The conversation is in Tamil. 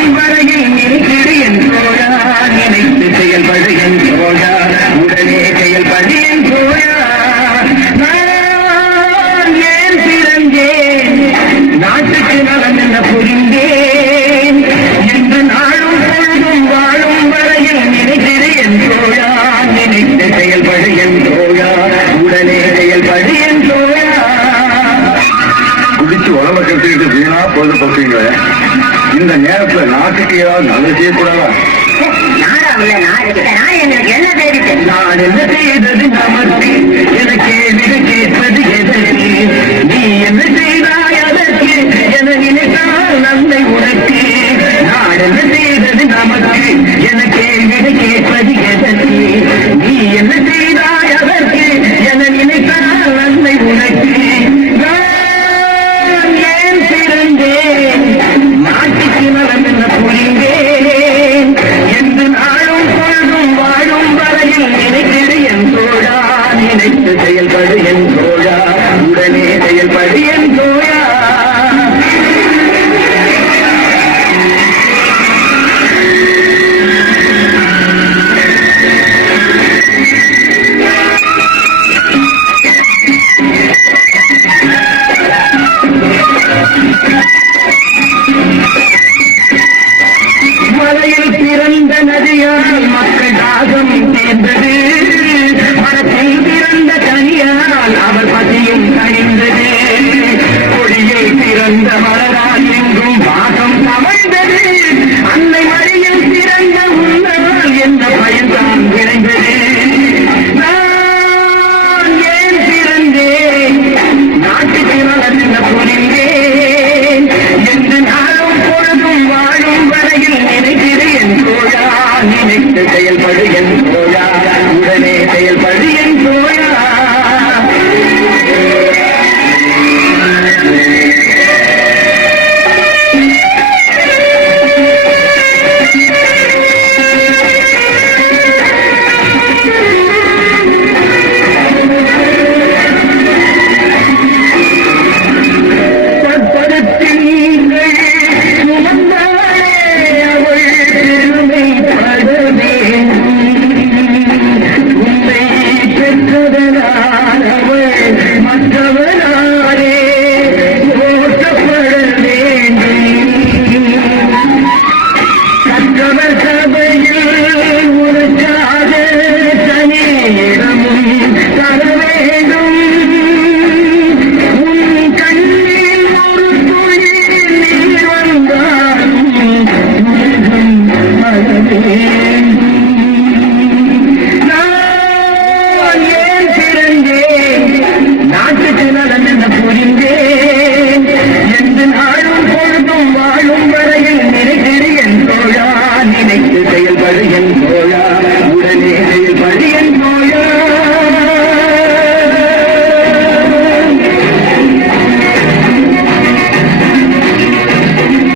வாழும் வரையில் நினைத்திடு என் தோழா, நினைத்து செயல்படு என் தோழா, உடனே செயல்படு என் தோழா. நான் ஏன் பிறந்தேன், நாட்டுக்கு நலம் என்ன புரிந்தேன் என்று நாளும் பொழுதும் வாழும் வரையில் நினைத்திடு என் தோழா, நினைத்து செயல்படு என் தோழா, உடனே செயல்படு என் தோழா. குடிச்சு உடம்ப கட்டிக்கிட்டு வீணா பொழுது போக்குங்க. இந்த நேரத்துல நாட்டுக்கு ஏதாவது நல்லது செய்யக்கூடாதா? நான் என்ன செய்தது நமக்கு என கேள்வி கேட்பது எதற்கு? நீ என்ன செய்தாய் அதற்கு என நினைத்தால் நன்மை உனக்கு. நான் என்ன